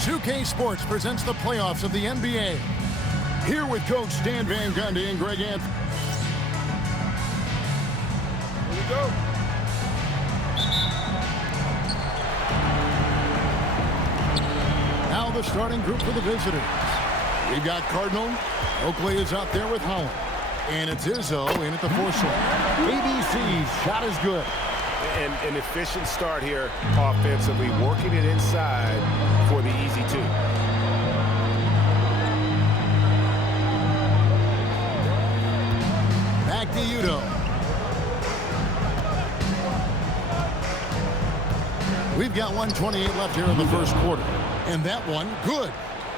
2K Sports presents the playoffs of the NBA. Here with Coach Stan Van Gundy and Greg Anthony. Here we go. Now the starting group for the visitors. We've got Cardinal. Oakley is out there with Holland. And it's Izzo in at the fourth slot. ABC's shot is good. An efficient start here offensively, working it inside for the easy two. Back to Udo. We've got 1:28 left here in the first quarter. And that one, good.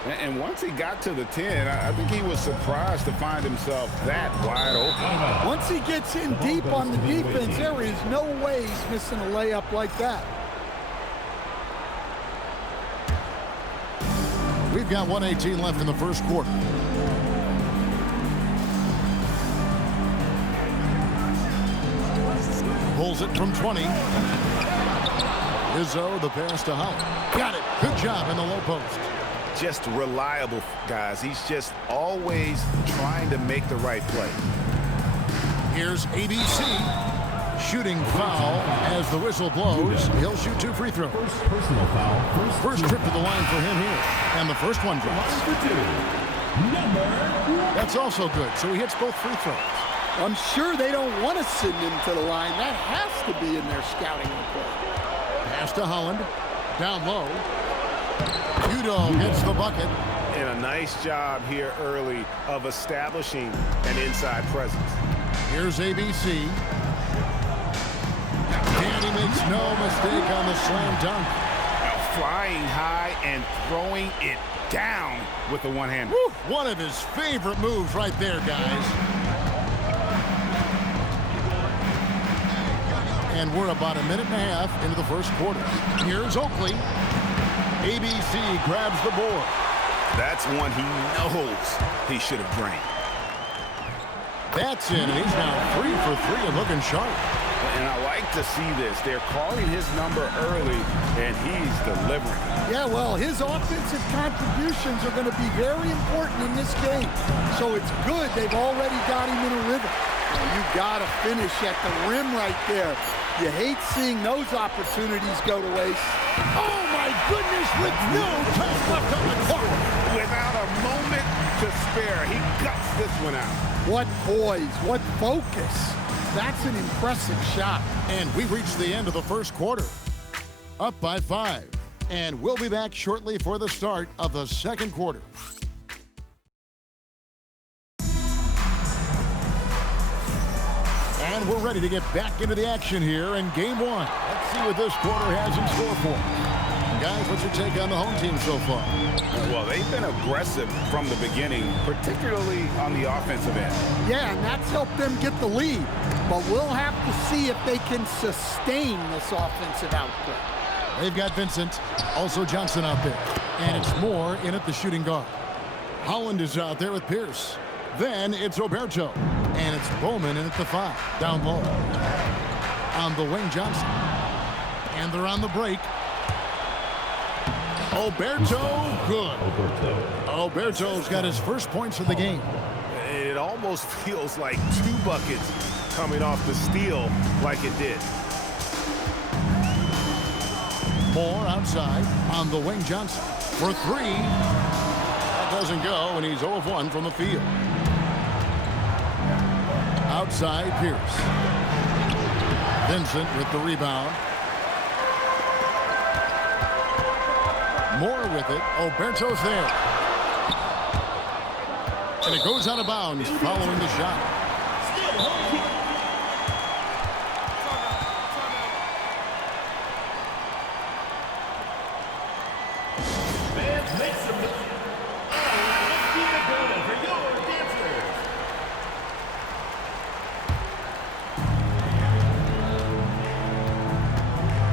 And once he got to the 10, I think he was surprised to find himself that wide open. Once he gets in deep on the defense, there is no way he's missing a layup like that. We've got 1:18 left in the first quarter. Pulls it from 20. Izzo, the pass to Holland. Got it. Good job in the low post. Just reliable, guys. He's just always trying to make the right play. Here's ABC. Shooting foul as the whistle blows. He'll shoot 2 free throws. Personal foul. First trip to the line for him here. And the first one drops. That's also good. So he hits both free throws. I'm sure they don't want to send him to the line. That has to be in their scouting report. Pass to Holland. Down low. Udo gets the bucket. And a nice job here early of establishing an inside presence. Here's ABC. And he makes no mistake on the slam dunk. Now flying high and throwing it down with the one-hander. One of his favorite moves right there, guys. And we're about a minute and a half into the first quarter. Here's Oakley. ABC grabs the board. That's one he knows he should have drained. That's in, and he's now 3 for 3 and looking sharp. And I like to see this. They're calling his number early, and he's delivering. Yeah, well, his offensive contributions are going to be very important in this game. So it's good they've already got him in a rhythm. You got to finish at the rim right there. You hate seeing those opportunities go to waste. Oh, my goodness, with no time left on the clock. Without a moment to spare, he guts this one out. What poise, what focus. That's an impressive shot. And we've reached the end of the first quarter. Up by 5. And we'll be back shortly for the start of the second quarter. And we're ready to get back into the action here in game 1. Let's see what this quarter has in store for us. Guys, what's your take on the home team so far? Well, they've been aggressive from the beginning, particularly on the offensive end. Yeah, and that's helped them get the lead. But we'll have to see if they can sustain this offensive output. They've got Vincent, also Johnson out there. And it's Moore in at the shooting guard. Holland is out there with Pierce. Then it's Roberto. And it's Bowman in at the 5, down low. On the wing, Johnson. And they're on the break. Oberto, good. Oberto's got his first points of the game. It almost feels like 2 buckets coming off the steal like it did. Moore outside on the wing, Johnson for 3. That doesn't go, and he's 0 of 1 from the field. Outside, Pierce. Vincent with the rebound. Moore with it. Oberto's there. And it goes out of bounds following the shot.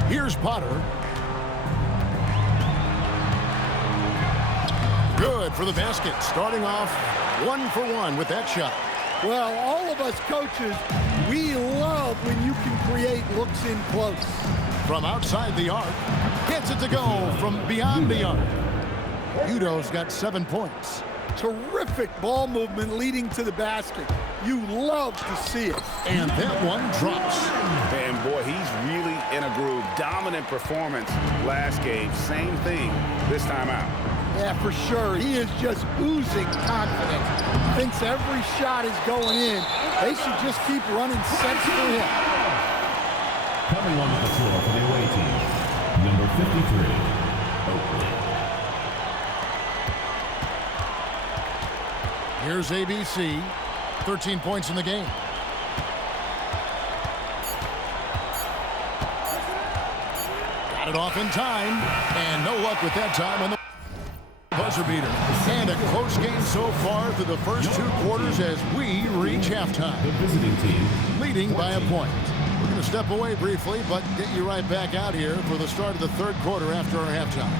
Here's Potter. Good for the basket. Starting off 1 for 1 with that shot. Well, all of us coaches, we love when you can create looks in close. From outside the arc, gets it to go from beyond the arc. Udo's got 7 points. Terrific ball movement leading to the basket. You love to see it. And that one drops. And boy, he's really in a groove. Dominant performance last game. Same thing this time out. Yeah, for sure. He is just oozing confidence. Thinks every shot is going in. They should just keep running sets for him. Coming onto the floor for the away team, number 53, Oakley. Here's ABC. 13 points in the game. Got it off in time. And no luck with that time on the buzzer beater. And a close game so far through the first 2 quarters as we reach halftime. The visiting team, Leading by a point. We're going to step away briefly, but get you right back out here for the start of the 3rd quarter after our halftime.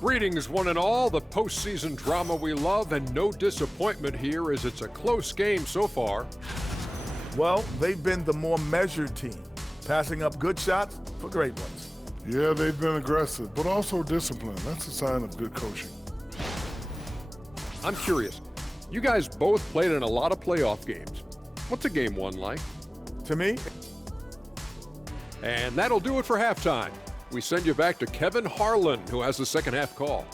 Greetings, one and all. The postseason drama we love, and no disappointment here as it's a close game so far. Well, they've been the more measured team, passing up good shots for great ones. Yeah, they've been aggressive, but also disciplined. That's a sign of good coaching. I'm curious. You guys both played in a lot of playoff games. What's a game 1 like? To me, And that'll do it for halftime. We send you back to Kevin Harlan, who has the second half call.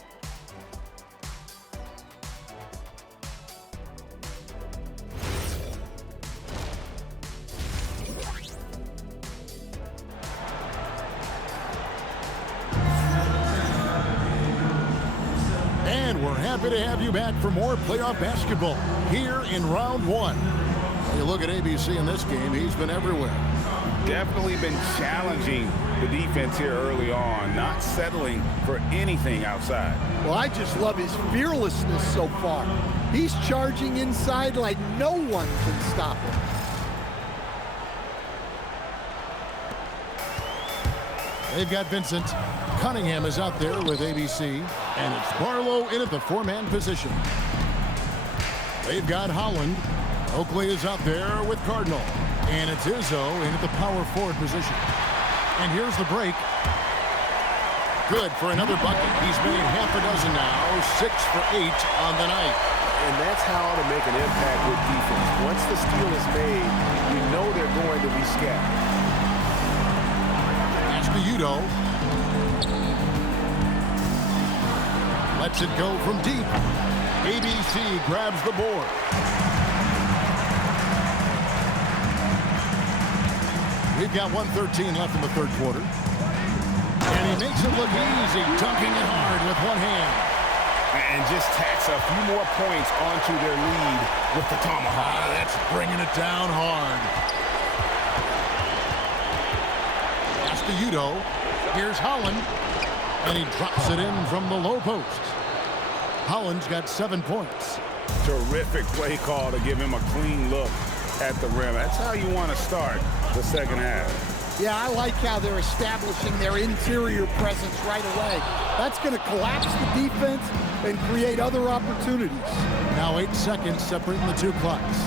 And we're happy to have you back for more playoff basketball here in round 1. When you look at ABC in this game, he's been everywhere. Definitely been challenging the defense here early on, not settling for anything outside. Well, I just love his fearlessness so far. He's charging inside like no one can stop him. They've got Vincent. Cunningham is out there with ABC. And it's Barlow in at the 4-man position. They've got Holland. Oakley is out there with Cardinal. And it's Izzo in at the power forward position. And here's the break. Good for another bucket. He's made half a dozen now. 6 for 8 on the night. And that's how to make an impact with defense. Once the steal is made, you know they're going to be scattered. Pass to Udo. Lets it go from deep. ABC grabs the board. We've got 1:13 left in the 3rd quarter. And he makes it look easy, dunking it hard with one hand. And just tacks a few more points onto their lead with the tomahawk. That's bringing it down hard. Pass to Udo. Here's Holland. And he drops it in from the low post. Holland's got 7 points. Terrific play call to give him a clean look at the rim. That's how you want to start the second half. Yeah, I like how they're establishing their interior presence right away. That's going to collapse the defense and create other opportunities. Now 8 seconds separating the 2 clocks.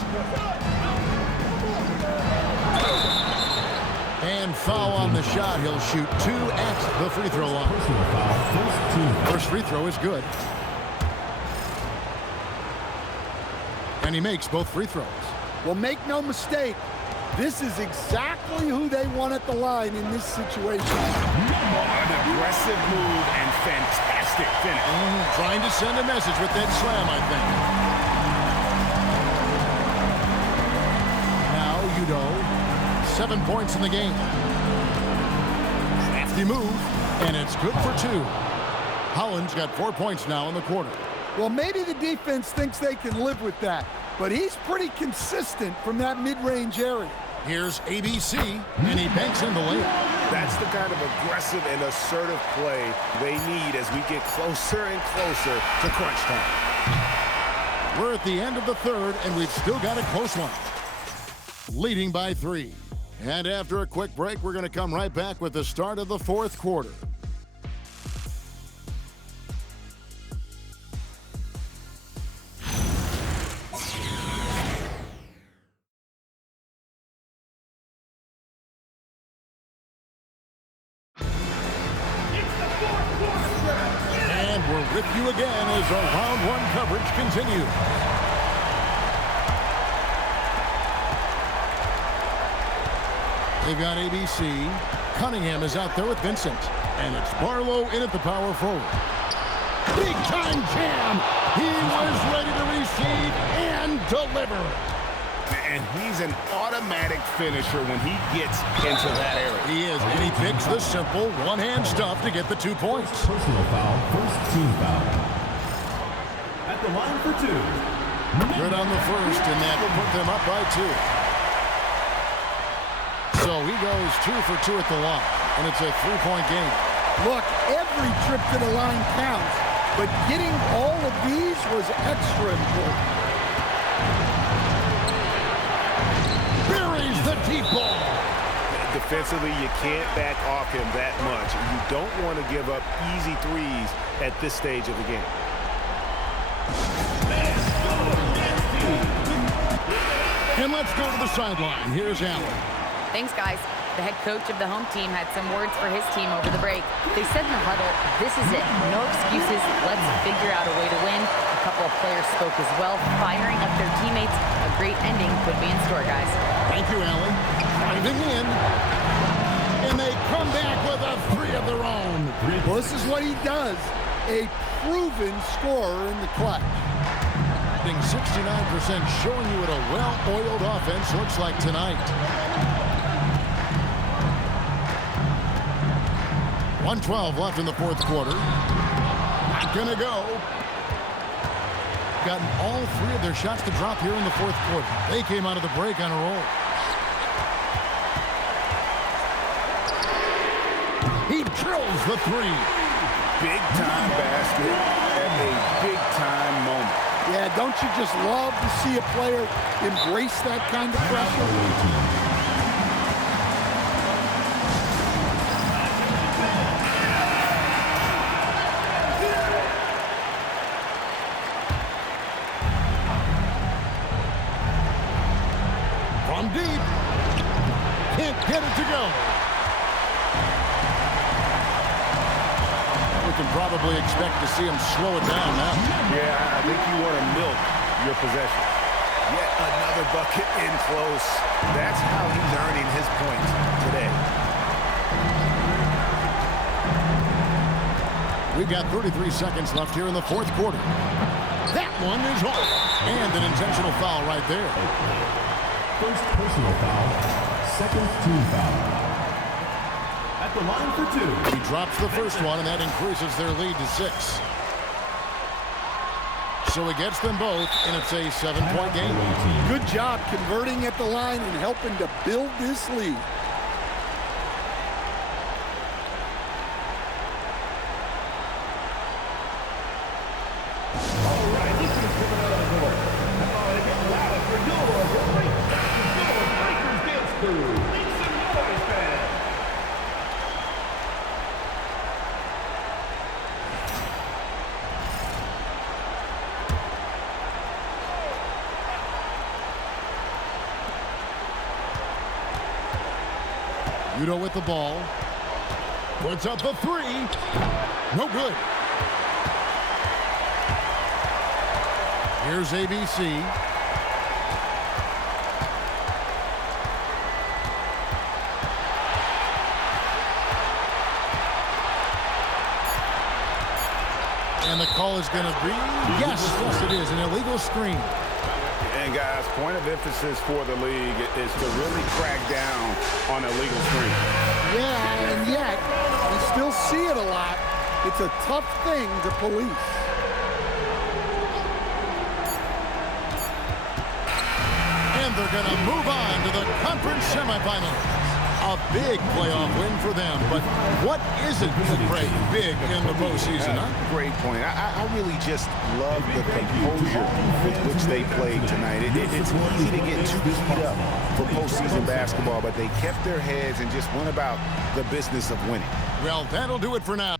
And foul on the shot. He'll shoot 2 at the free throw line. First free throw is good. And he makes both free throws. Well, make no mistake, this is exactly who they want at the line in this situation. An aggressive move and fantastic finish. Trying to send a message with that slam, I think. Now Udo, 7 points in the game. Crafty move, and it's good for 2. Holland's got 4 points now in the quarter. Well, maybe the defense thinks they can live with that, but he's pretty consistent from that mid-range area. Here's ABC, and he banks in the layup. That's the kind of aggressive and assertive play they need as we get closer and closer to crunch time. We're at the end of the 3rd, and we've still got a close one. Leading by 3. And after a quick break, we're going to come right back with the start of the fourth quarter. And we're with you again as our round one coverage continues. They've got ABC. Cunningham is out there with Vincent. And it's Barlow in at the power forward. Big time jam. He was ready to receive and deliver. And he's an automatic finisher when he gets into that area. He is, and he picks the simple one-hand stuff to get the 2 points. Personal foul, first team foul. At the line for 2. Good on the first, and that will put them up by 2. So he goes 2 for 2 at the line, and it's a 3-point game. Look, every trip to the line counts, but getting all of these was extra important. Buries the deep ball. Defensively, you can't back off him that much. You don't want to give up easy threes at this stage of the game. And let's go to the sideline. Here's Allen. Thanks, guys. The head coach of the home team had some words for his team over the break. They said in the huddle, this is it. No excuses. Let's figure out a way to win. A couple of players spoke as well, firing up their teammates. A great ending could be in store, guys. Thank you, Allen. Driving in. And they come back with a 3 of their own. Well, this is what he does. A proven scorer in the clutch. 69% showing you what a well-oiled offense looks like tonight. 1:12 left in the fourth quarter. Not gonna go. Gotten all 3 of their shots to drop here in the fourth quarter. They came out of the break on a roll. He drills the 3. Big-time basket at a big-time moment. Yeah, don't you just love to see a player embrace that kind of pressure? From deep. Can't get it to go. We can probably expect to see him slow it down now. Yeah, I think you want to milk your possession. Yet another bucket in close. That's how he's earning his points today. We've got 33 seconds left here in the fourth quarter. That one is off. And an intentional foul right there. First personal foul, second team foul. At the line for 2. He drops the first one, and that increases their lead to 6. So he gets them both, and it's a 7-point game. Good job converting at the line and helping to build this lead. Udo with the ball. Puts up the 3. No good. Here's ABC. And the call is going to be, yes, it is, an illegal screen. And guys, point of emphasis for the league is to really crack down on illegal screen. Yeah, and yet, you still see it a lot. It's a tough thing to police. And they're going to move on to the conference semifinals. A A big playoff win for them, but what isn't great big in the postseason, huh? Great point. I really just love the composure with which they played tonight. It's easy to get too keyed up for postseason basketball, but they kept their heads and just went about the business of winning. Well, that'll do it for now.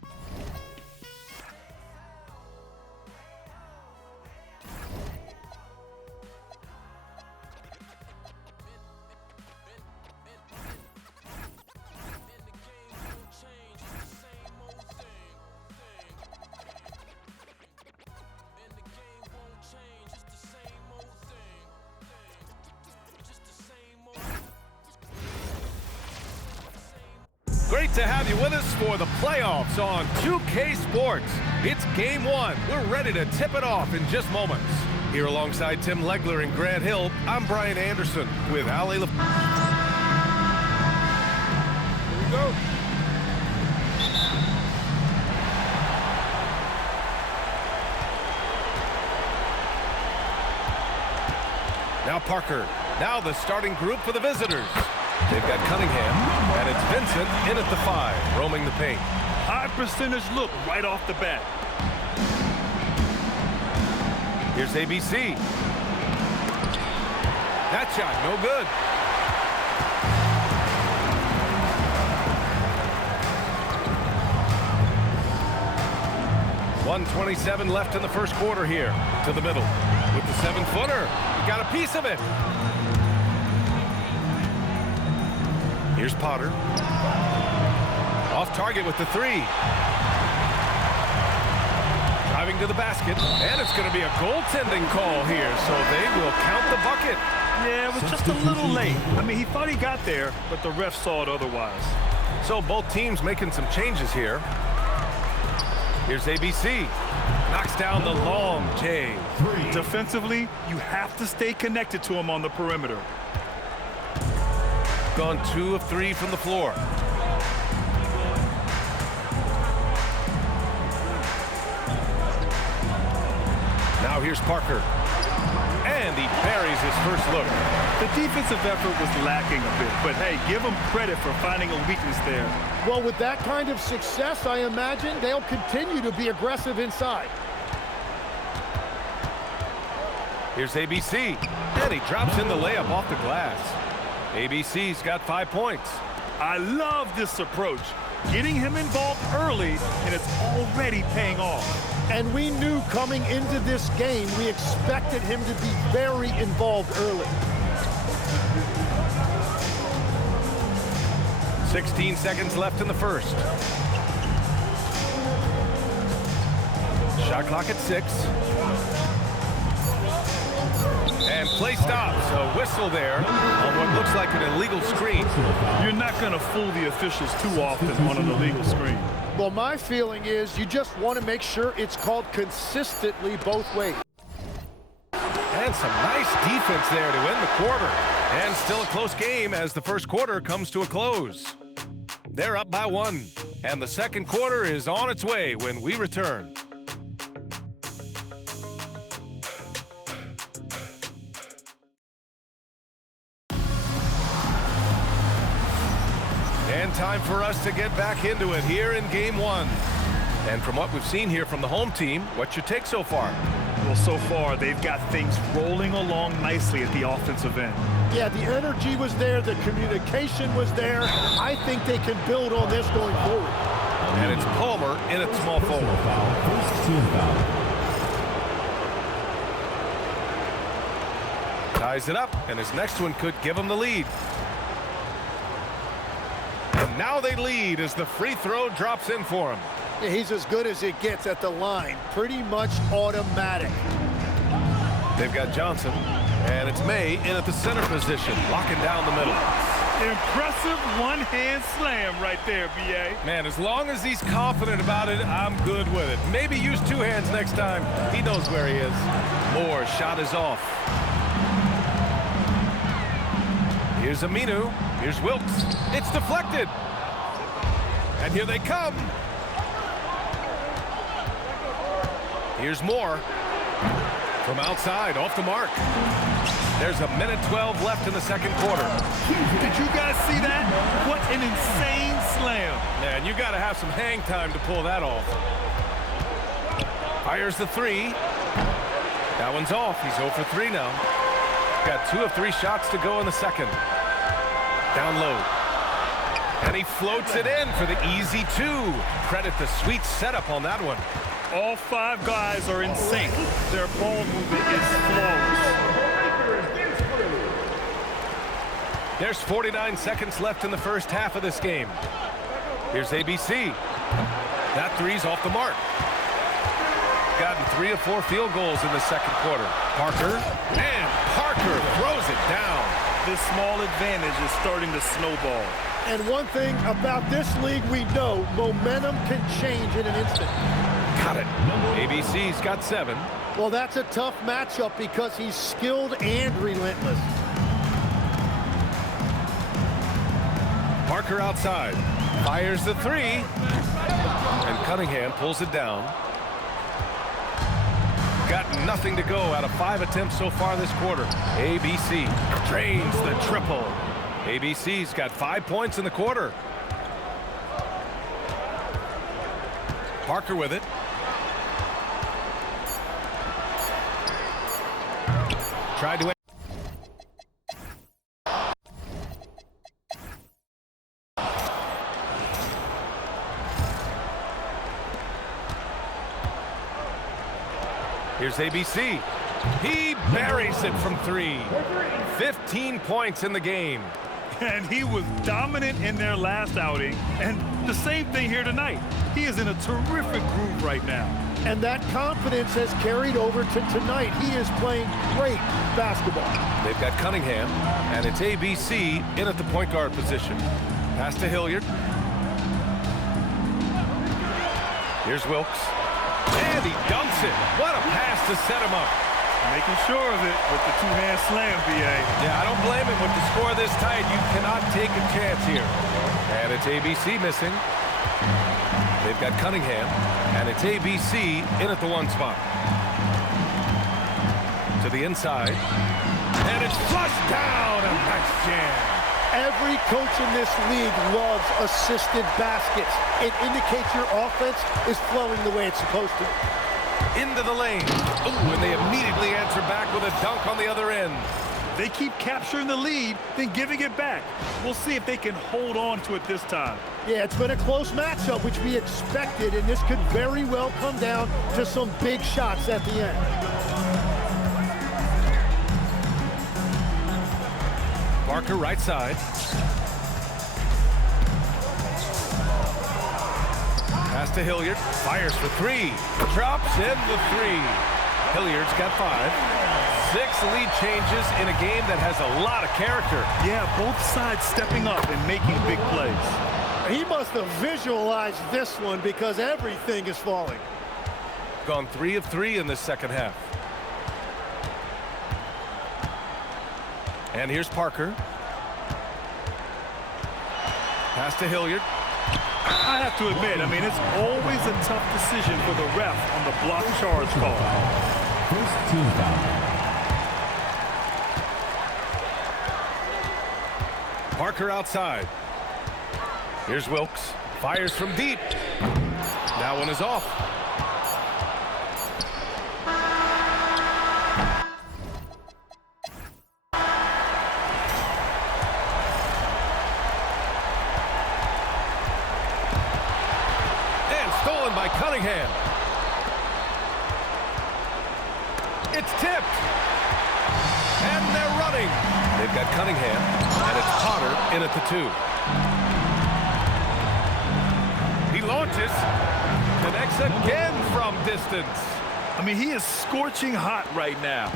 Great to have you with us for the playoffs on 2K Sports. It's Game 1. We're ready to tip it off in just moments. Here alongside Tim Legler and Grant Hill, I'm Brian Anderson with Ali Here we go. Now Parker. Now the starting group for the visitors. They've got Cunningham, and it's Vincent in at the 5, roaming the paint. High percentage look right off the bat. Here's ABC. That shot, no good. .127 left in the first quarter here. To the middle with the 7-footer. He got a piece of it. Here's Potter. Off target with the 3. Driving to the basket. And it's going to be a goaltending call here, so they will count the bucket. Yeah, it was just a little late. I mean, he thought he got there, but the ref saw it otherwise. So both teams making some changes here. Here's ABC. Knocks down the long J. Defensively, you have to stay connected to him on the perimeter. Gone 2 of 3 from the floor. Now here's Parker. And he buries his first look. The defensive effort was lacking a bit, but hey, give them credit for finding a weakness there. Well, with that kind of success, I imagine they'll continue to be aggressive inside. Here's ABC. And he drops in the layup off the glass. ABC's got 5 points. I love this approach. Getting him involved early, and it's already paying off. And we knew coming into this game, we expected him to be very involved early. 16 seconds left in the first. Shot clock at 6. And play stops. A whistle there on what looks like an illegal screen. You're not going to fool the officials too often on an illegal screen. Well, my feeling is you just want to make sure it's called consistently both ways. And some nice defense there to end the quarter. And still a close game as the first quarter comes to a close. They're up by 1. And the second quarter is on its way when we return. And time for us to get back into it here in Game 1. And from what we've seen here from the home team, what's your take so far? Well, so far, they've got things rolling along nicely at the offensive end. Yeah, the energy was there, the communication was there. I think they can build on this going forward. And it's Palmer in at small forward. First team foul. Ties it up, and his next one could give him the lead. And now they lead as the free throw drops in for him. Yeah, he's as good as it gets at the line. Pretty much automatic. They've got Johnson, and it's May in at the center position, locking down the middle. Impressive one-hand slam right there, B.A. Man, as long as he's confident about it, I'm good with it. Maybe use 2 hands next time. He knows where he is. Moore, shot is off. Here's Aminu. Here's Wilkes. It's deflected. And here they come. Here's Moore. From outside, off the mark. There's a minute 12 left in the second quarter. Did you guys see that? What an insane slam. Man, you got to have some hang time to pull that off. Fires the three. That one's off. He's 0 for 3 now. Got 2 of 3 shots to go in the second. Down low. And he floats it in for the easy 2. Credit the sweet setup on that one. All 5 guys are in sync. Their ball movement is flawless. There's 49 seconds left in the first half of this game. Here's ABC. That three's off the mark. Gotten 3 of 4 field goals in the second quarter. Parker, and Parker throws it down. This small advantage is starting to snowball. And one thing about this league we know, momentum can change in an instant. Got it. ABC's got 7. Well, that's a tough matchup because he's skilled and relentless. Parker outside. Fires the 3. And Cunningham pulls it down. Got nothing to go out of 5 attempts so far this quarter. ABC drains the triple. ABC's got 5 points in the quarter. Parker with it. Tried to... Here's ABC. He buries it from 3. 15 points in the game. And he was dominant in their last outing. And the same thing here tonight. He is in a terrific groove right now. And that confidence has carried over to tonight. He is playing great basketball. They've got Cunningham, and it's ABC in at the point guard position. Pass to Hilliard. Here's Wilkes. And he dunks it. What a pass to set him up. Making sure of it with the 2-hand slam, B.A. Yeah, I don't blame him. With the score this tight, you cannot take a chance here. And it's ABC missing. They've got Cunningham, and it's ABC in at the 1 spot. To the inside. And it's flushed down. A nice jam. Every coach in this league loves assisted baskets. It indicates your offense is flowing the way it's supposed to. Into the lane. Ooh, and they immediately answer back with a dunk on the other end. They keep capturing the lead, then giving it back. We'll see if they can hold on to it this time. Yeah, it's been a close matchup, which we expected, and this could very well come down to some big shots at the end. Parker right side. Pass to Hilliard. Fires for 3. Drops in the 3. Hilliard's got 5. 6 lead changes in a game that has a lot of character. Yeah, both sides stepping up and making big plays. He must have visualized this one because everything is falling. Gone 3 of 3 in this second half. And here's Parker. Pass to Hilliard. I have to admit, I mean, it's always a tough decision for the ref on the block charge call. First team foul. Parker outside. Here's Wilkes. Fires from deep. That one is off. And stolen by Cunningham. It's tipped. And they're running. They've got Cunningham, and it's Potter in at the 2. He launches, connects again from distance. I mean, he is scorching hot right now.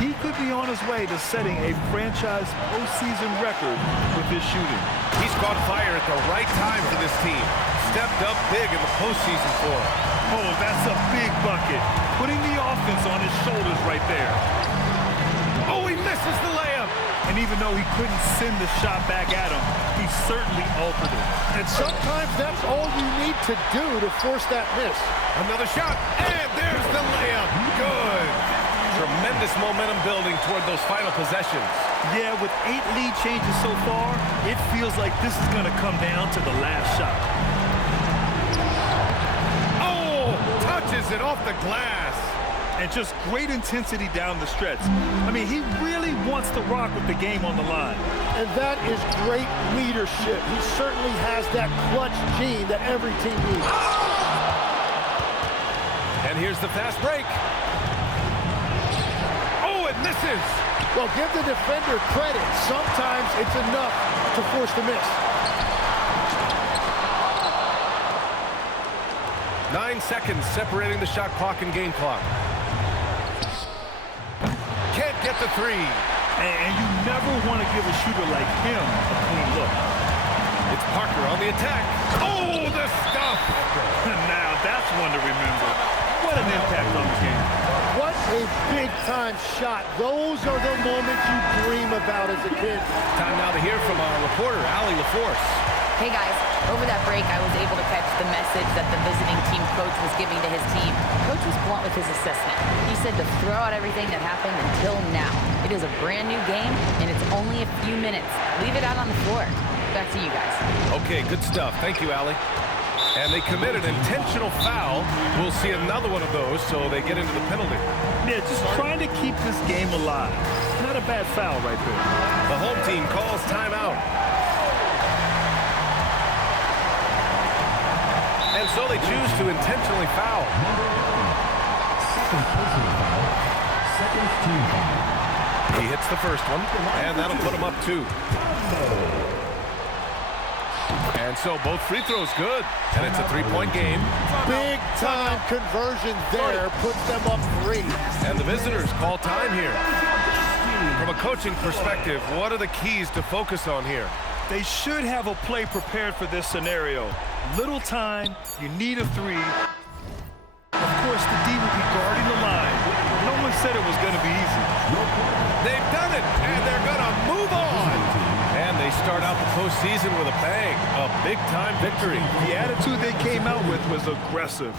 He could be on his way to setting a franchise postseason record with his shooting. He's caught fire at the right time for this team. Stepped up big in the postseason for him. Oh, that's a big bucket. Putting the offense on his shoulders right there. Oh, he misses the layup. And even though he couldn't send the shot back at him, he certainly altered it. And sometimes that's all you need to do to force that miss. Another shot, and there's the layup. Good. tremendous momentum building toward those final possessions. Yeah, with 8 lead changes so far, it feels like this is going to come down to the last shot. Oh, touches it off the glass. And just great intensity down the stretch. I mean, he really wants to rock with the game on the line. And that is great leadership. He certainly has that clutch gene that every team needs. And here's the fast break. Oh, it misses. Well, give the defender credit. Sometimes it's enough to force the miss. 9 seconds separating the shot clock and game clock. Can't get the three. And you never want to give a shooter like him a clean look. It's Parker on the attack. Oh, the stuff. Now, that's one to remember. What an impact on the game. What a big-time shot. Those are the moments you dream about as a kid. Time now to hear from our reporter, Allie LaForce. Hey guys, over that break I was able to catch the message that the visiting team coach was giving to his team. Coach was blunt with his assessment. He said to throw out everything that happened until now. It is a brand new game and it's only a few minutes. Leave it out on the floor. Back to you guys. Okay, good stuff. Thank you, Allie. And they committed an intentional foul. We'll see another one of those, so they get into the penalty. Yeah, just trying to keep this game alive. Not a bad foul right there. The home team calls timeout. And so they choose to intentionally foul. Second personal foul. Second team foul. He hits the first one, and that'll put him up 2. And so both free throws good, and it's a 3-point game. Big-time conversion there puts them up 3. And the visitors call time here. From a coaching perspective, what are the keys to focus on here? They should have a play prepared for this scenario. Little time, you need a 3. Of course, the D will be guarding the line. No one said it was going to be easy. They've done it, and they're going to move on. And they start out the postseason with a bang, a big-time victory. The attitude they came out with was aggressive.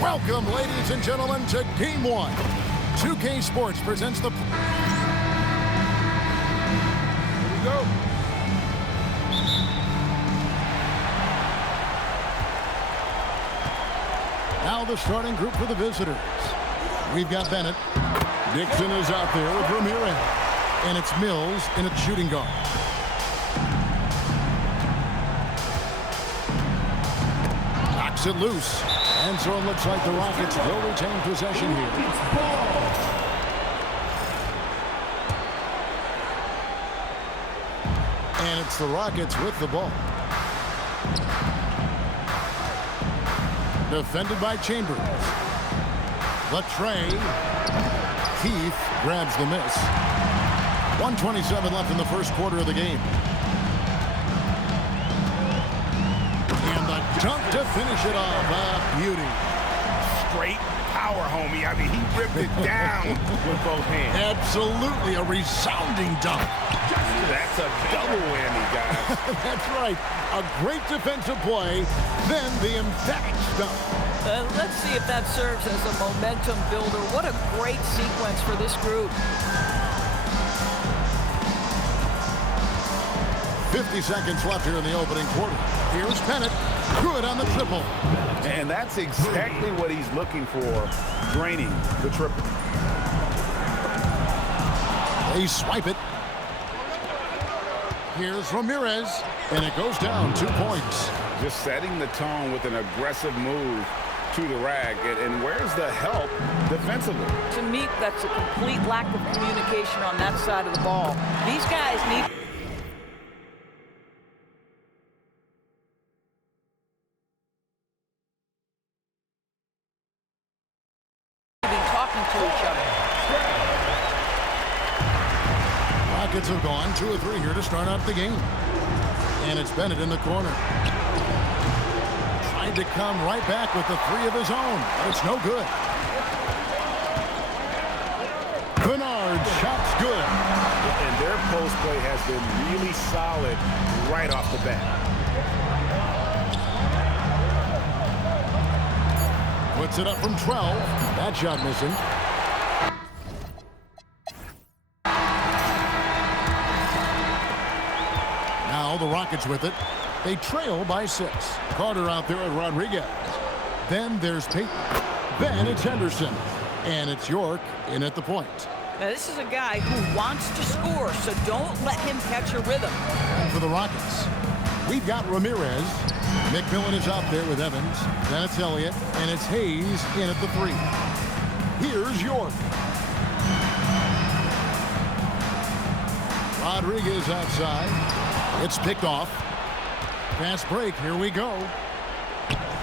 Welcome, ladies and gentlemen, to Game 1. 2K Sports presents the... Here we go. Now the starting group for the visitors. We've got Bennett. Dixon is out there with Ramirez. And it's Mills in its shooting guard. Knocks it loose. And so it looks like the Rockets will retain possession here. And it's the Rockets with the ball. Defended by Chambers. Latre. Keith grabs the miss. 1:27 left in the first quarter of the game. And the dunk to finish it off. Beauty. Straight power, homie. I mean, he ripped it down with both hands. Absolutely a resounding dunk. That's a double whammy, guys. That's right. A great defensive play, then the emphatic dunk. Let's see if that serves as a momentum builder. What a great sequence for this group. 50 seconds left here in the opening quarter. Here's Bennett. Good on the triple. And that's exactly what he's looking for, draining the triple. They swipe it. Here's Ramirez, and it goes down 2 points. Just setting the tone with an aggressive move to the rack. And where's the help defensively? To me, that's a complete lack of communication on that side of the ball. These guys need Rockets have gone 2 of 3 here to start out the game. And it's Bennett in the corner. Tried to come right back with the 3 of his own, but it's no good. Bernard shot's good. And their post play has been really solid right off the bat. Puts it up from 12. That shot missing. Now the Rockets with it. They trail by 6. Carter out there at Rodriguez. Then there's Payton. Then it's Henderson. And it's York in at the point. Now, this is a guy who wants to score, so don't let him catch a rhythm. And for the Rockets, we've got Ramirez. McMillan is out there with Evans. Then it's Elliott. And it's Hayes in at the 3. Here's York. Rodriguez outside. It's picked off. Fast break. Here we go.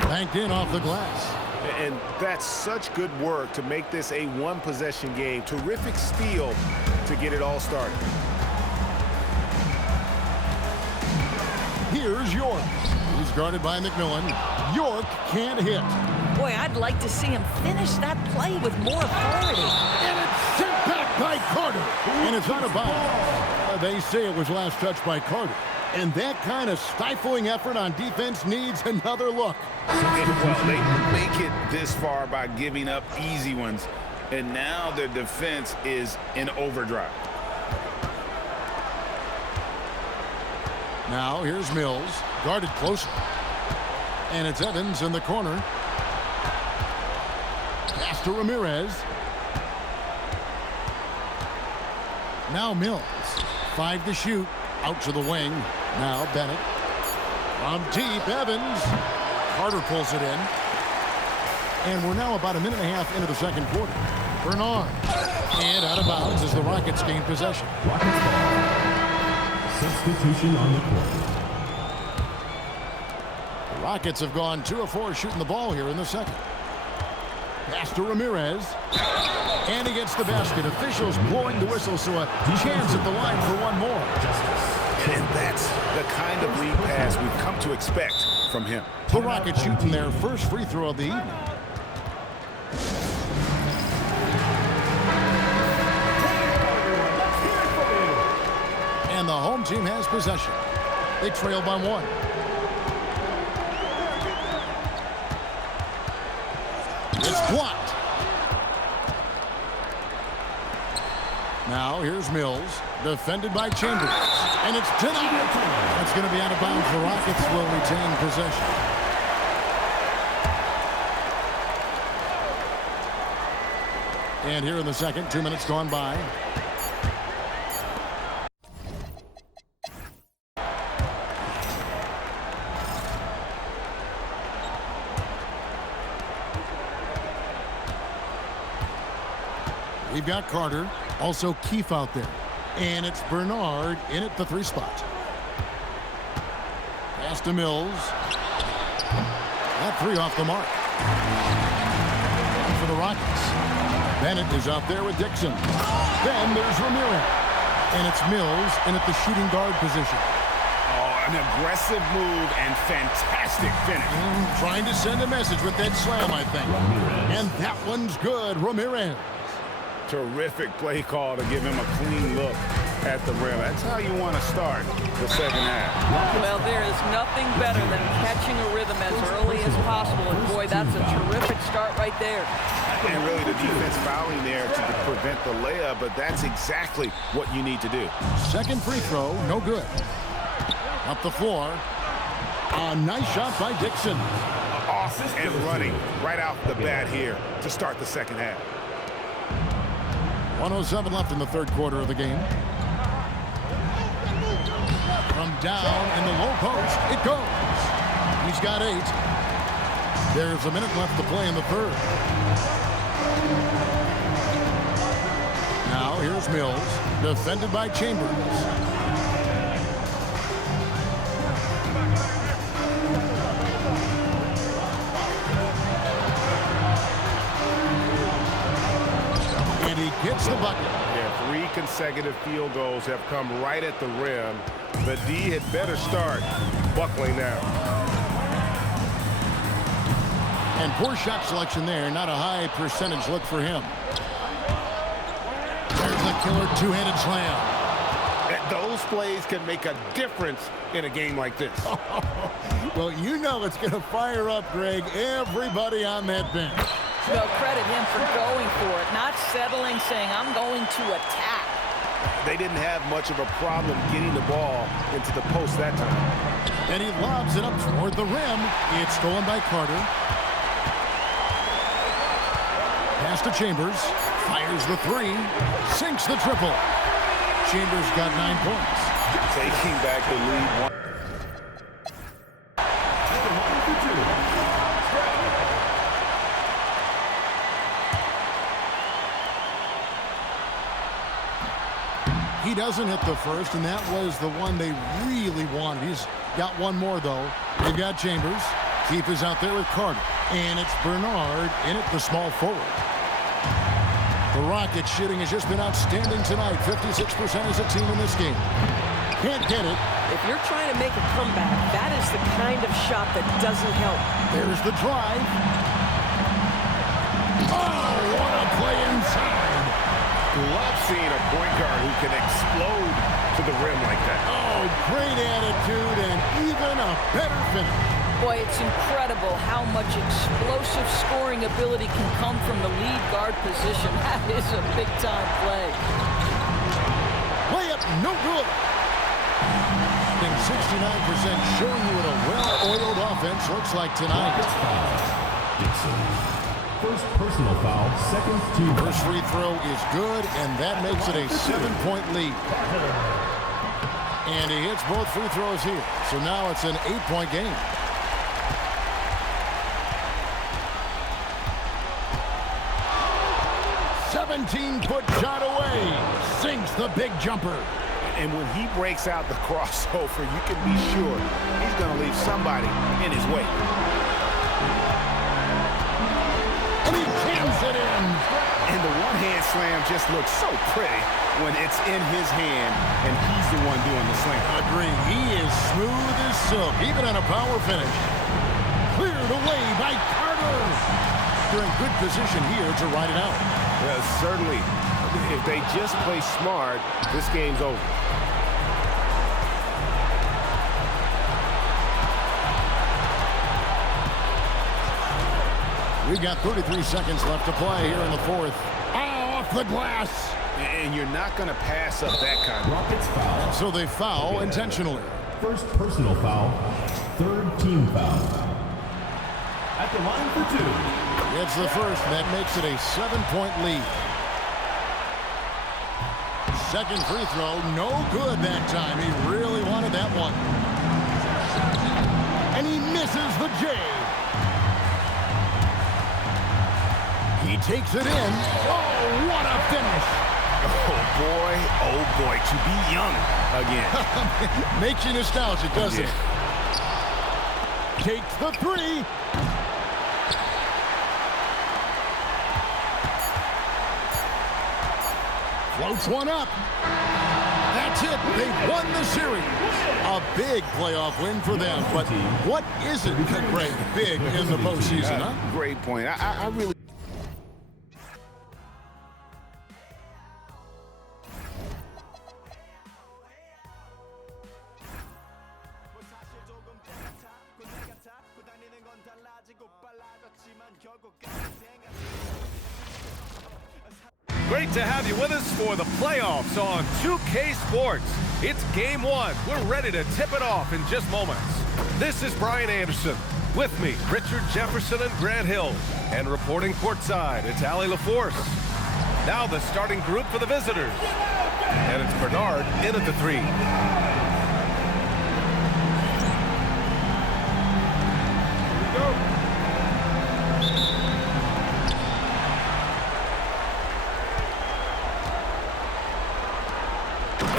Banked in off the glass. And that's such good work to make this a one-possession game. Terrific steal to get it all started. Here's York. He's guarded by McMillan. York can't hit. Boy, I'd like to see him finish that play with more authority. And it's sent back by Carter. And it's out of bounds. They say it was last touched by Carter. And that kind of stifling effort on defense needs another look. Well, they make it this far by giving up easy ones. And now their defense is in overdrive. Now here's Mills, guarded closer. And it's Evans in the corner. Pass to Ramirez. Now Mills, 5 to shoot, out to the wing. Now Bennett. From deep, Evans. Carter pulls it in. And we're now about a minute and a half into the second quarter. Bernard. And out of bounds as the Rockets gain possession. Rockets ball. Substitution on the court. The Rockets have gone 2 of 4 shooting the ball here in the second. Pass to Ramirez. And he gets the basket. Officials blowing the whistle, so a chance at the line for one more. And that's the kind of lead pass we've come to expect from him. The Rockets shooting their first free throw of the evening. And the home team has possession. They trail by 1. It's blocked. Now here's Mills, defended by Chambers. And it's denied. That's going to be out of bounds. The Rockets will retain possession. And here in the second, 2 minutes gone by. We've got Carter, also Keefe out there. And it's Bernard in at the 3 spot. Pass to Mills. That 3 off the mark. For the Rockets. Bennett is out there with Dixon. Then there's Ramirez. And it's Mills in at the shooting guard position. Oh, an aggressive move and fantastic finish. Trying to send a message with that slam, I think. And that one's good. Ramirez. Terrific play call to give him a clean look at the rim. That's how you want to start the second half. Well, there is nothing better than catching a rhythm as early as possible. And boy, that's a terrific start right there. And really the defense fouling there to prevent the layup, but that's exactly what you need to do. Second free throw, no good. Up the floor. A nice shot by Dixon. Awesome. And running right out the bat here to start the second half. 1:07 left in the third quarter of the game. From down in the low post, it goes. He's got 8. There's a minute left to play in the third. Now here's Mills, defended by Chambers. And he gets the bucket. Yeah, 3 consecutive field goals have come right at the rim. The D had better start buckling now. And poor shot selection there. Not a high percentage look for him. There's a killer two-handed slam. Those plays can make a difference in a game like this. Well, you know it's going to fire up, Greg, everybody on that bench. Well, credit him for going for it, not settling, saying, I'm going to attack. They didn't have much of a problem getting the ball into the post that time. And he lobs it up toward the rim. It's stolen by Carter. Pass to Chambers. Fires the three. Sinks the triple. Chambers got 9 points. Taking back the lead. He doesn't hit the first, and that was the one they really wanted. He's got one more, though. They've got Chambers. Keith is out there with Carter. And it's Bernard in it, the small forward. The Rockets shooting has just been outstanding tonight. 56% as a team in this game. Can't get it. If you're trying to make a comeback, that is the kind of shot that doesn't help. There's the drive. Oh, what a play inside. Love seeing a point guard who can explode to the rim like that. Oh, great attitude and even a better finish. Boy, it's incredible how much explosive scoring ability can come from the lead guard position. That is a big-time play. Layup, no good. And 69% showing you what a well-oiled offense looks like tonight. First personal foul, second team. First free throw is good, and that makes it a 7-point lead. And he hits both free throws here. So now it's an 8-point game. 17-foot shot away. Sinks the big jumper. And when he breaks out the crossover, you can be sure he's going to leave somebody in his way. And he jams it in. And the one-hand slam just looks so pretty when it's in his hand and he's the one doing the slam. Agree. He is smooth as silk, even on a power finish. Cleared away by Carter. They're in good position here to ride it out. Yeah, certainly. If they just play smart, this game's over. We've got 33 seconds left to play here in the fourth. Oh, off the glass. And you're not going to pass up that kind of. Rockets foul. So they foul intentionally. First personal foul, third team foul. At the line for two. It's the first. That makes it a 7-point lead. Second free throw, no good that time. He really wanted that one. And he misses the J. He takes it in. Oh, what a finish. Oh boy, to be young again. Makes you nostalgic, doesn't it? Takes the three. Floats one up. That's it. They've won the series. A big playoff win for them. But what isn't great big in the postseason, huh? Great point. I really... Great to have you with us for the playoffs on 2K Sports. It's game one. We're ready to tip it off in just moments. This is Brian Anderson. With me, Richard Jefferson and Grant Hill. And reporting courtside, it's Allie LaForce. Now the starting group for the visitors. And it's Bernard in at the three. Here we go.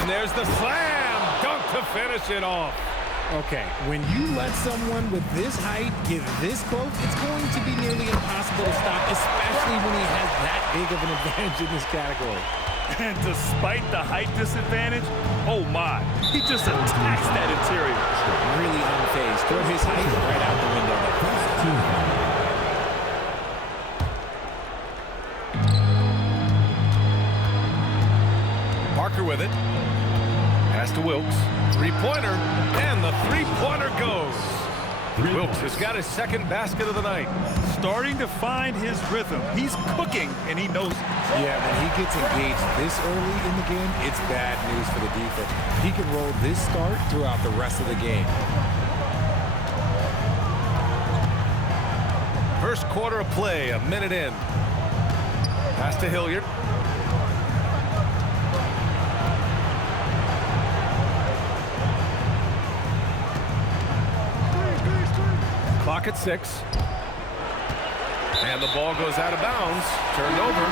And there's the slam dunk to finish it off. Okay, when you let someone with this height get this close, it's going to be nearly impossible to stop, especially when he has that big of an advantage in this category. And despite the height disadvantage, oh my, he just attacks that interior. Really unfazed. Throw his height right out the window there. Parker with it. Pass to Wilkes. Three-pointer, and the three-pointer goes. Wilkes has got his second basket of the night. Starting to find his rhythm. He's cooking, and he knows it. Yeah, when he gets engaged this early in the game, it's bad news for the defense. He can roll this start throughout the rest of the game. First quarter of play, a minute in. Pass to Hilliard. Clock at 6. And the ball goes out of bounds. Turned over.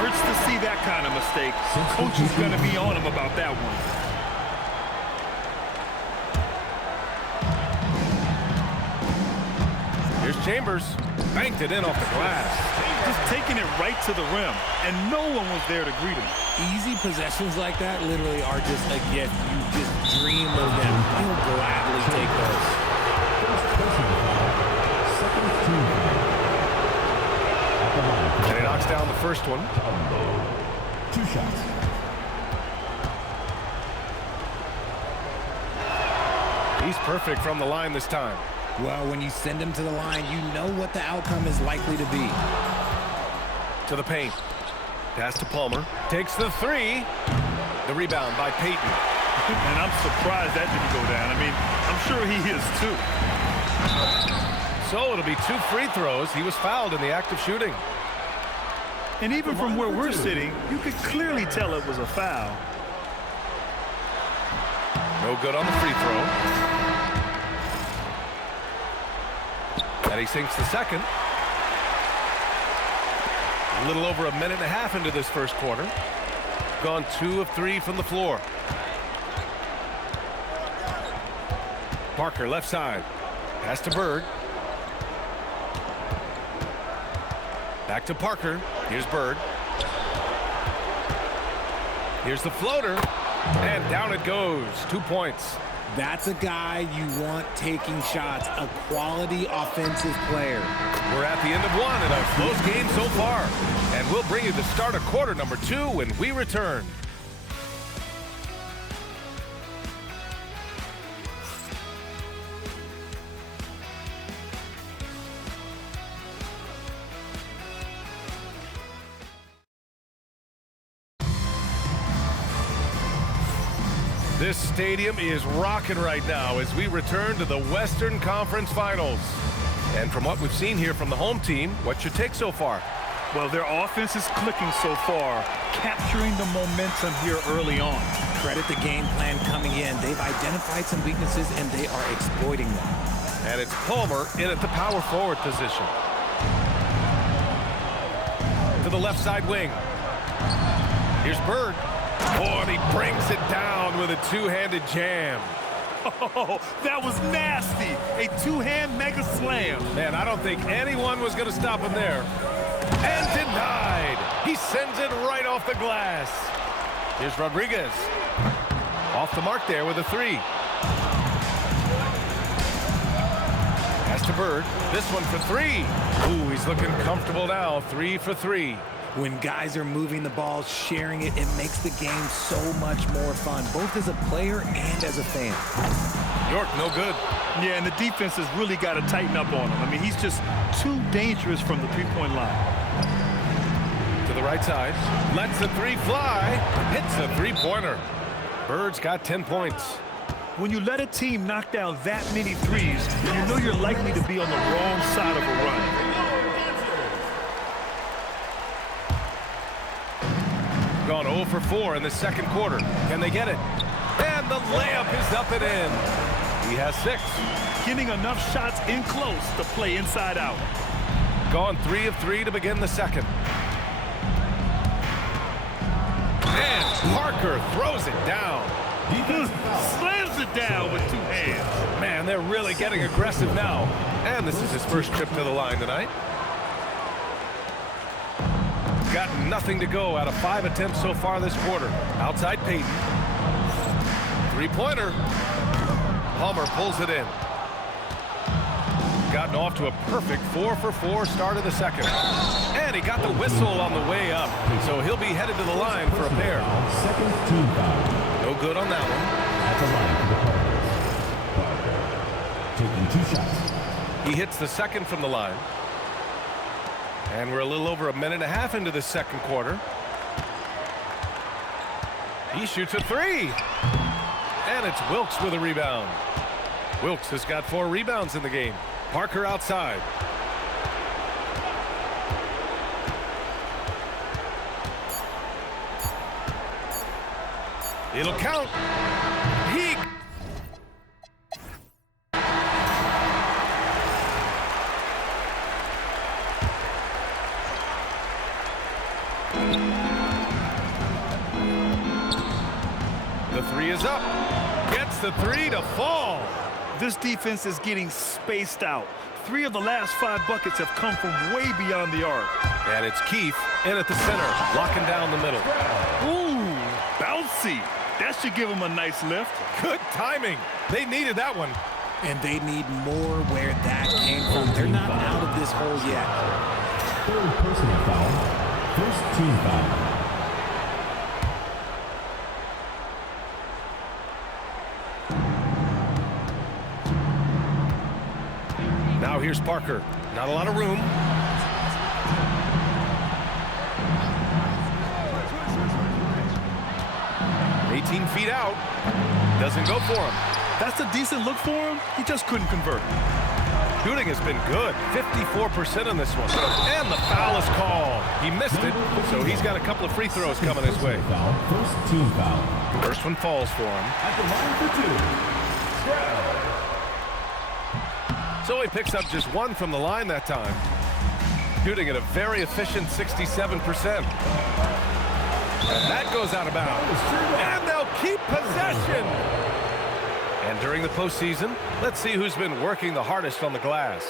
Hurts to see that kind of mistake. Coach is going to be on him about that one. Here's Chambers. Banked it in off the glass. Just taking it right to the rim. And no one was there to greet him. Easy possessions like that literally are just a gift. You just dream of them. He'll gladly take those. And he knocks down the first one. 2 shots. He's perfect from the line this time. Well, when you send him to the line, you know what the outcome is likely to be. To the paint. Pass to Palmer. Takes the three. The rebound by Payton. And I'm surprised that didn't go down. I mean, I'm sure he is too. So it'll be 2 free throws. He was fouled in the act of shooting. And even from where we're sitting, you could clearly tell it was a foul. No good on the free throw. And he sinks the second. A little over a minute and a half into this first quarter. Gone 2 of 3 from the floor. Parker left side. Pass to Bird. Back to Parker. Here's Bird. Here's the floater. And down it goes. 2 points. That's a guy you want taking shots, a quality offensive player. We're at the end of one in a close game so far. And we'll bring you the start of quarter number 2 when we return. This stadium is rocking right now as we return to the Western Conference Finals. And from what we've seen here from the home team, what's your take so far? Well, their offense is clicking so far, capturing the momentum here early on. Credit the game plan coming in. They've identified some weaknesses, and they are exploiting them. And it's Palmer in at the power forward position. To the left side wing. Here's Bird. Oh, and he brings it down with a two-handed jam. Oh, that was nasty. A two-hand mega slam. Man, I don't think anyone was going to stop him there. And denied. He sends it right off the glass. Here's Rodriguez. Off the mark there with a three. Pass to Bird. This one for three. Ooh, he's looking comfortable now. 3 for 3. When guys are moving the ball, sharing it, it makes the game so much more fun, both as a player and as a fan. York, no good. Yeah, and the defense has really got to tighten up on him. I mean, he's just too dangerous from the three-point line. To the right side. Lets the three fly. Hits a three-pointer. Bird's got 10 points. When you let a team knock down that many threes, you know you're likely to be on the wrong side of a run. Gone 0 for 4 in the second quarter. Can they get it? And the layup is up and in. He has 6. Getting enough shots in close to play inside out. Gone 3 of 3 to begin the second. And Parker throws it down. Slams it down with 2 hands. Man, they're really getting aggressive now. And this is his first trip to the line tonight. got nothing to go out of 5 attempts so far this quarter. Outside Payton. Three-pointer. Palmer pulls it in. Gotten off to a perfect 4-for-4 start of the second. And he got the whistle on the way up. So he'll be headed to the line for a pair. Second team foul. No good on that one. At the line for the Pirates. Parker taking 2 shots. He hits the second from the line. And we're a little over a minute and a half into the second quarter. He shoots a 3. And it's Wilkes with a rebound. Wilkes has got 4 rebounds in the game. Parker outside. It'll count. He... The 3 is up. Gets the 3 to fall. This defense is getting spaced out. 3 of the last 5 buckets have come from way beyond the arc. And it's Keith in at the center, locking down the middle. Ooh, bouncy. That should give him a nice lift. Good timing. They needed that one. And they need more where that came from. They're not out of this hole yet. Third personal foul. First team foul. Now here's Parker. Not a lot of room. "18 feet out. Doesn't go for him. That's a decent look for him. He just couldn't convert. Shooting has been good. 54% on this one. And the foul is called. He missed it, so he's got a couple of free throws coming his way. First team foul. First one falls for him. At the line for 2. So he picks up just 1 from the line that time. Shooting at a very efficient 67%. And that goes out of bounds. And they'll keep possession. And during the postseason, let's see who's been working the hardest on the glass.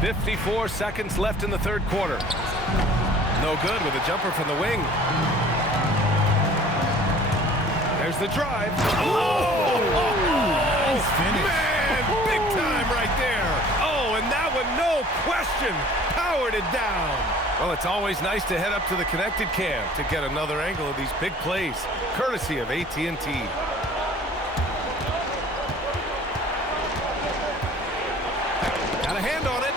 "54 seconds left in the third quarter. No good with a jumper from the wing. There's the drive. Oh! Nice finish. Man, big time right there. Oh, and that one, no question, powered it down. Well, it's always nice to head up to the connected cam to get another angle of these big plays, courtesy of AT&T. Got a hand on it.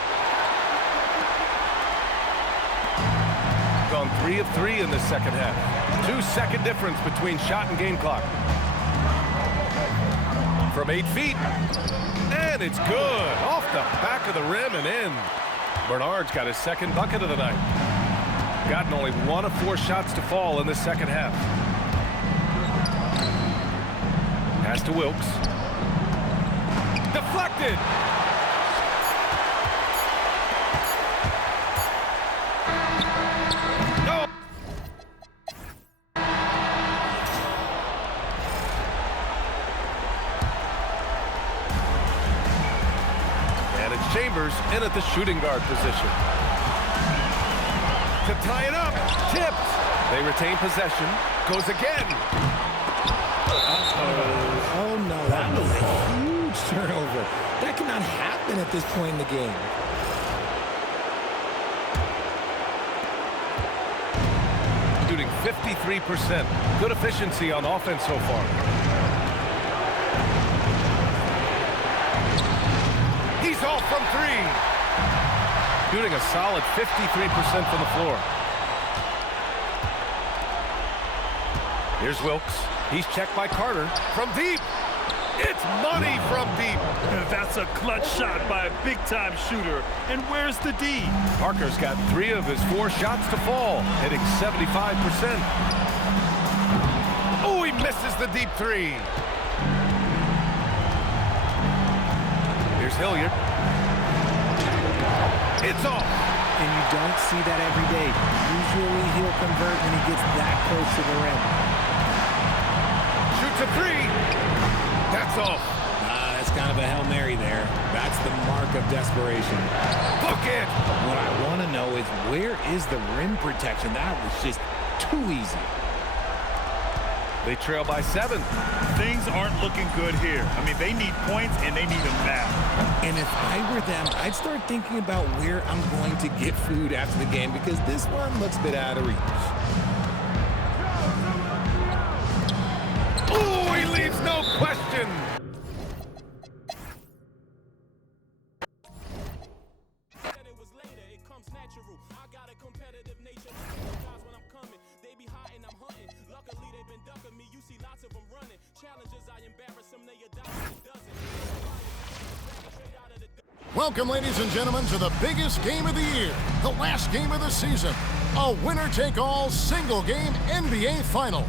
Gone 3 of 3 in this second half. 2-second difference between shot and game clock. From 8 feet. And it's good. Off the back of the rim and in. Bernard's got his second bucket of the night. Gotten only 1 of 4 shots to fall in this second half. Pass to Wilkes. Deflected. Chambers in at the shooting guard position. To tie it up. Tipped. They retain possession. Goes again. Oh, no. That was a huge turnover. That cannot happen at this point in the game. Shooting 53%. Good efficiency on offense so far. He's off from 3. Shooting a solid 53% from the floor. Here's Wilkes. He's checked by Carter from deep. It's money from deep. That's a clutch shot by a big-time shooter. And where's the D? Parker's got 3 of his 4 shots to fall, hitting 75%. Oh, he misses the deep 3. Here's Hilliard. It's off. And you don't see that every day. Usually he'll convert when he gets that close to the rim. Shoots a 3. That's off. a Hail Mary there. That's the mark of desperation. Book it! What I want to know is, where is the rim protection? That was just too easy. They trail by 7. Things aren't looking good here. I mean, they need points, and they need them now. And if I were them, I'd start thinking about where I'm going to get food after the game, because this one looks a bit out of reach. Oh, he leaves no question. Welcome, ladies and gentlemen, to the biggest game of the year, the last game of the season, a winner-take-all single-game NBA Final.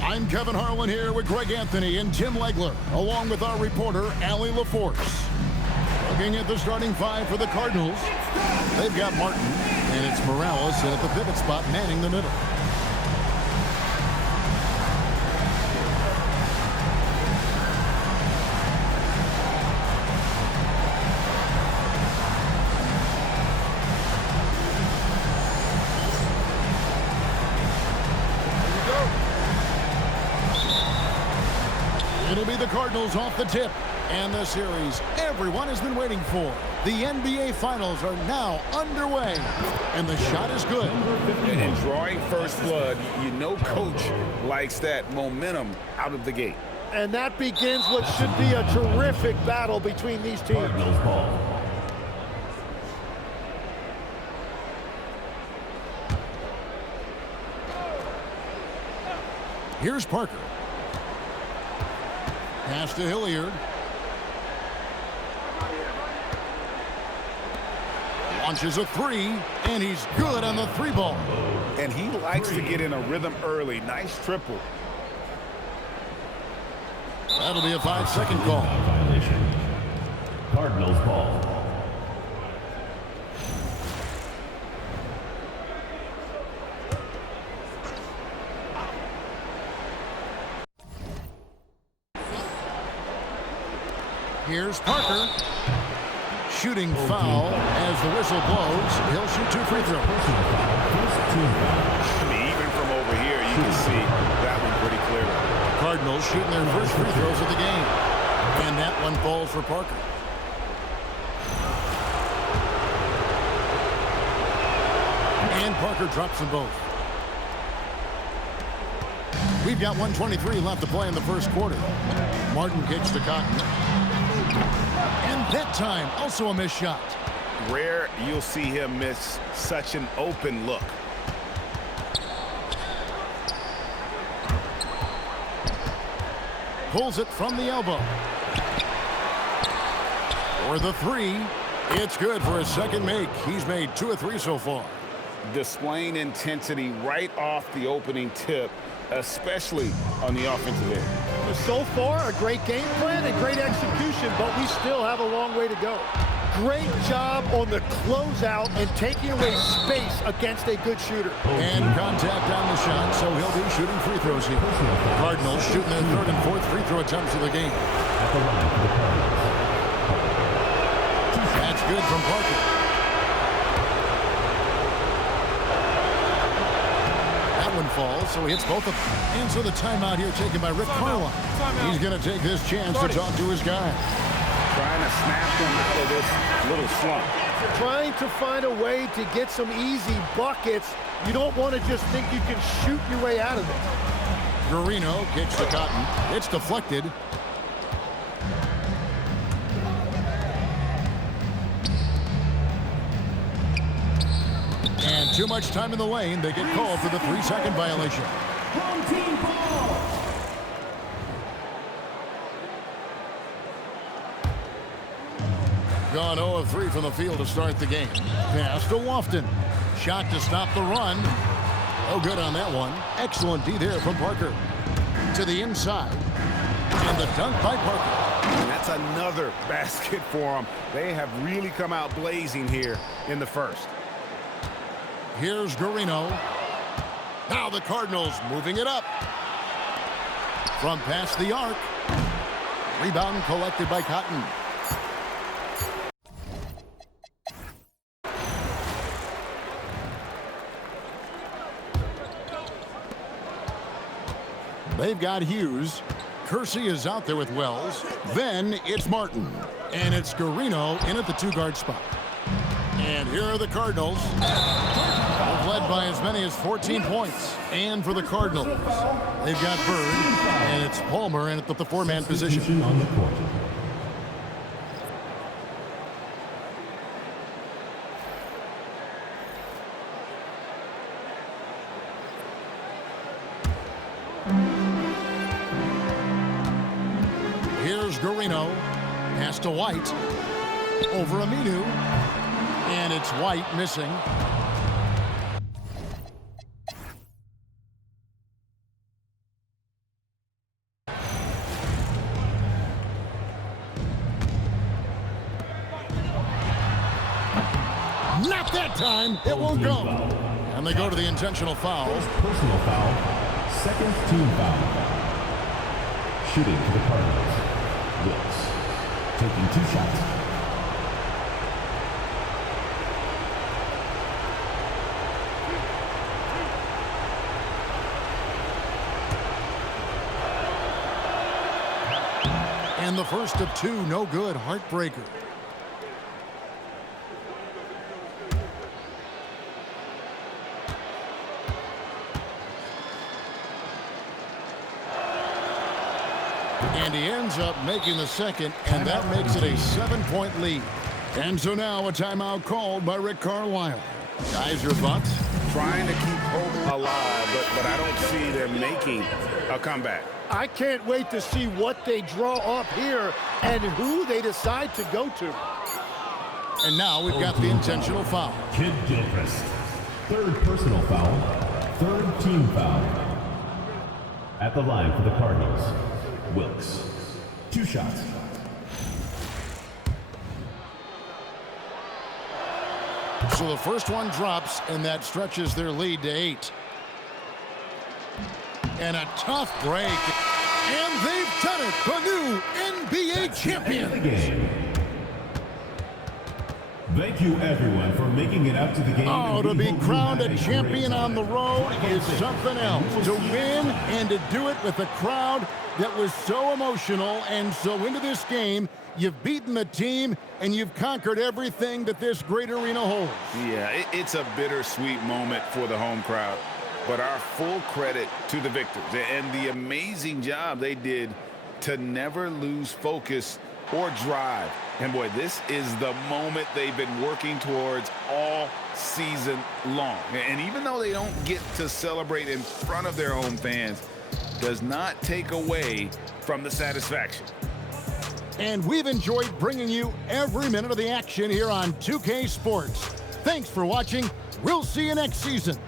I'm Kevin Harlan here with Greg Anthony and Tim Legler, along with our reporter, Allie LaForce. Looking at the starting 5 for the Cardinals, they've got Martin, and it's Morales at the pivot spot manning the middle. It'll be the Cardinals off the tip, and the series everyone has been waiting for. The NBA Finals are now underway, and the shot is good. And drawing first blood, you know Coach likes that momentum out of the gate. And that begins what should be a terrific battle between these teams. Cardinals ball. Here's Parker. Pass to Hilliard. Launches a 3, and he's good on the 3-ball. And he likes to get in a rhythm early. Nice triple. That'll be a 5-second call. Violation. Cardinals ball. Here's Parker. Shooting foul as the whistle blows. He'll shoot 2 free throws. I mean, even from over here, you can see that one pretty clearly. Cardinals shooting their first free throws of the game. And that one falls for Parker. And Parker drops them both. We've got 1:23 left to play in the first quarter. Martin kicks to Cotton. And that time, also a missed shot. Rare you'll see him miss such an open look. Pulls it from the elbow. For the 3, it's good for a second make. He's made 2 of 3 so far. Displaying intensity right off the opening tip, especially on the offensive end. So far, a great game plan and great execution, but we still have a long way to go. Great job on the closeout and taking away space against a good shooter. And contact on the shot, so he'll be shooting free throws here. Cardinals shooting their 3rd and 4th free throw attempts of the game. At the line for the Cardinals. That's good from Parker. That one falls, so he hits both of them. And so the timeout here taken by Rick Carlisle. He's going to take this chance to talk to his guy. Trying to snap them out of this little slump. Trying to find a way to get some easy buckets. You don't want to just think you can shoot your way out of it. Guarino kicks to Cotton. It's deflected. And too much time in the lane. They get called for the 3-second violation. Gone 0 of 3 from the field to start the game. Pass to Lofton. Shot to stop the run. Oh, good on that one. Excellent D there from Parker. To the inside. And the dunk by Parker. And that's another basket for them. They have really come out blazing here in the first. Here's Guarino. Now the Cardinals moving it up. From past the arc. Rebound collected by Cotton. They've got Hughes. Kersey is out there with Wells. Then it's Martin. And it's Garino in at the 2-guard spot. And here are the Cardinals. They've led by as many as 14 points. And for the Cardinals, they've got Bird. And it's Palmer in at the 4-man position. On the court. Here's Garino. Pass to White. Over Aminu. And it's White missing. Not that time. It won't go. And they go to the intentional foul. First personal foul. Second team foul. Shooting for the Cardinals. Wilkes taking 2 shots. And the first of 2, no good. Heartbreaker. And he ends up making the second, and that makes it a 7-point lead. And so now a timeout called by Rick Carlisle. Guys, your thoughts? Trying to keep hope alive, but I don't see them making a comeback. I can't wait to see what they draw up here and who they decide to go to. And now we've got the intentional foul. Kid Gilchrist. Third personal foul. Third team foul. At the line for the Cardinals, Wilkes. 2 shots. So the first one drops, and that stretches their lead to 8. And a tough break. And they've done it. The new NBA champion. Thank you, everyone, for making it out to the game. Oh, to be crowned a champion on the road is something else. To win and to do it with a crowd that was so emotional and so into this game, you've beaten the team and you've conquered everything that this great arena holds. Yeah, it's a bittersweet moment for the home crowd. But our full credit to the victors and the amazing job they did to never lose focus or drive. And boy, this is the moment they've been working towards all season long. And even though they don't get to celebrate in front of their home fans, does not take away from the satisfaction. And we've enjoyed bringing you every minute of the action here on 2K Sports. Thanks for watching. We'll see you next season.